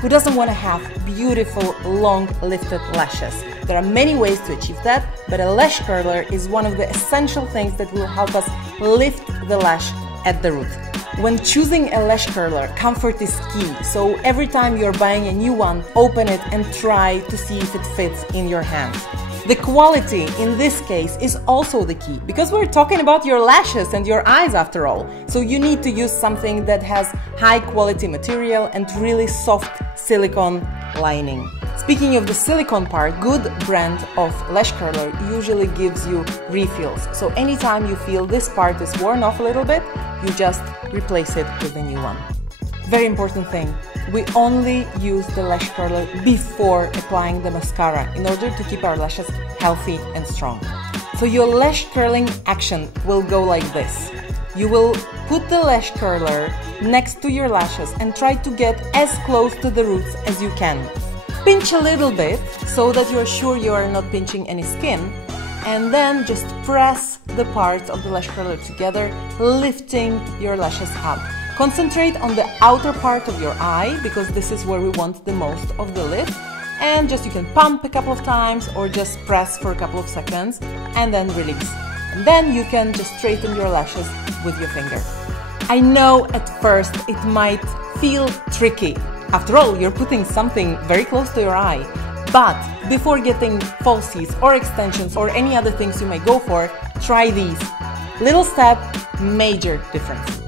Who doesn't want to have beautiful, long, lifted lashes? There are many ways to achieve that, but a lash curler is one of the essential things that will help us lift the lash at the root. When choosing a lash curler, comfort is key, so every time you're buying a new one, open it and try to see if it fits in your hands. The quality in this case is also the key, because we're talking about your lashes and your eyes after all. So you need to use something that has high quality material and really soft silicone lining. Speaking of the silicone part, good brand of lash curler usually gives you refills. So anytime you feel this part is worn off a little bit, you just replace it with a new one. Very important thing, we only use the lash curler before applying the mascara in order to keep our lashes healthy and strong. So your lash curling action will go like this. You will put the lash curler next to your lashes and try to get as close to the roots as you can. Pinch a little bit so that you're sure you are not pinching any skin, and then just press the parts of the lash curler together, lifting your lashes up. Concentrate on the outer part of your eye, because this is where we want the most of the lift, and just you can pump a couple of times or just press for a couple of seconds and then release. And then you can just straighten your lashes with your finger. I know at first it might feel tricky. After all, you're putting something very close to your eye. But before getting falsies or extensions or any other things you may go for, try these. Little step, major difference.